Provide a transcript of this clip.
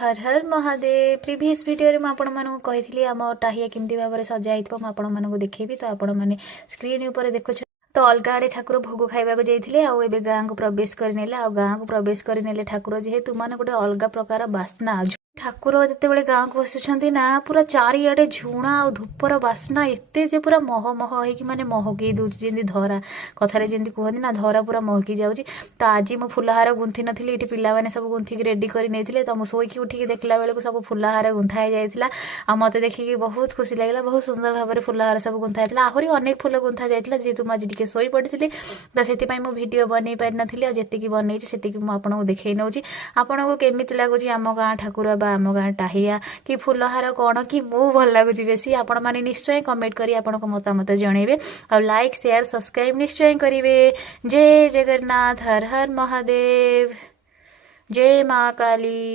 हर हर Mahadev previous video में आपण मानू कही आम टाहिया केमती भाव में सजाई आपण मानू देखेबी तो आपण मैंने स्क्रीन ऊपर देखु तो अलग आड़े ठाकुर भोग खाइबा जाइए आबे गाँ को प्रवेश करने गाँ को प्रवेश करने ठाकुर जेहेतु माने गोटे अलग प्रकार बास्ना ठाकुर जिते गाँ को आसुँच ना पूरा चारिआडे झुणा और धूपर बास्ना एते जे पूरा मह मह होगी माने महकई दूसरी जमी धरा कथार जमी कहते ना धरा पूरा महकी जाऊँगी तो आज मु फुलहार गुंथी नी ये पिलाने सब गुंथिक रेडी कर तो मुझे शोक उठिक देखला बेलू सब फुलहार गुंथा जाइए आ मत देखिए बहुत खुशी लगे बहुत सुंदर भाव में फुलहार सब गुंथा जाता आहरी अनेक फुल गुंथा जाता जेहेतु मुझे टे शोई पड़ी तो से भिड बन पारि नी जी बनई से आपको देखई नौ आपन को केमी लगुच आम गाँ ठाकुर आम गाँ टाहिया कि फुलहार कौन कि मु भल लगुच बेसी आपण मैंने निश्चय कमेंट करी आपण मतामत जनइबे और लाइक शेयर सब्सक्राइब निश्चय करेंगे। जय जगन्नाथ हर हर महादेव जय माँ काली।